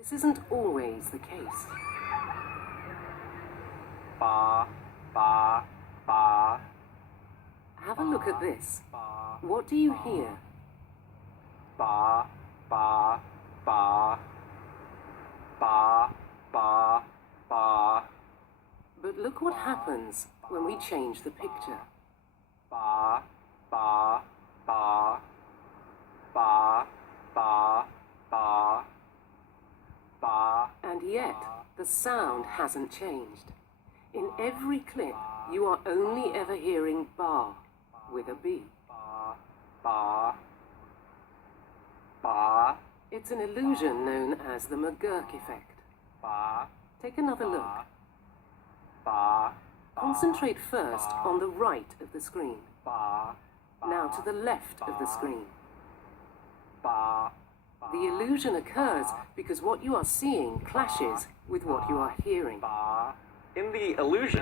This isn't always the case. Ba, ba, ba. Have a look at this. What do you hear? Ba, ba, ba. Ba, ba, ba. But look what happens when we change the picture. Ba, ba, ba. Ba, ba, ba. Ba. And yet, the sound hasn't changed. In every clip, you are only ever hearing ba with a B. Ba, ba, ba. It's an illusion known as the McGurk effect. Ba, Take another look. ba. Concentrate first on the right of the screen. Ba, Now to the left of the screen. ba. The illusion occurs because what you are seeing clashes with what you are hearing. Ba. In the illusion,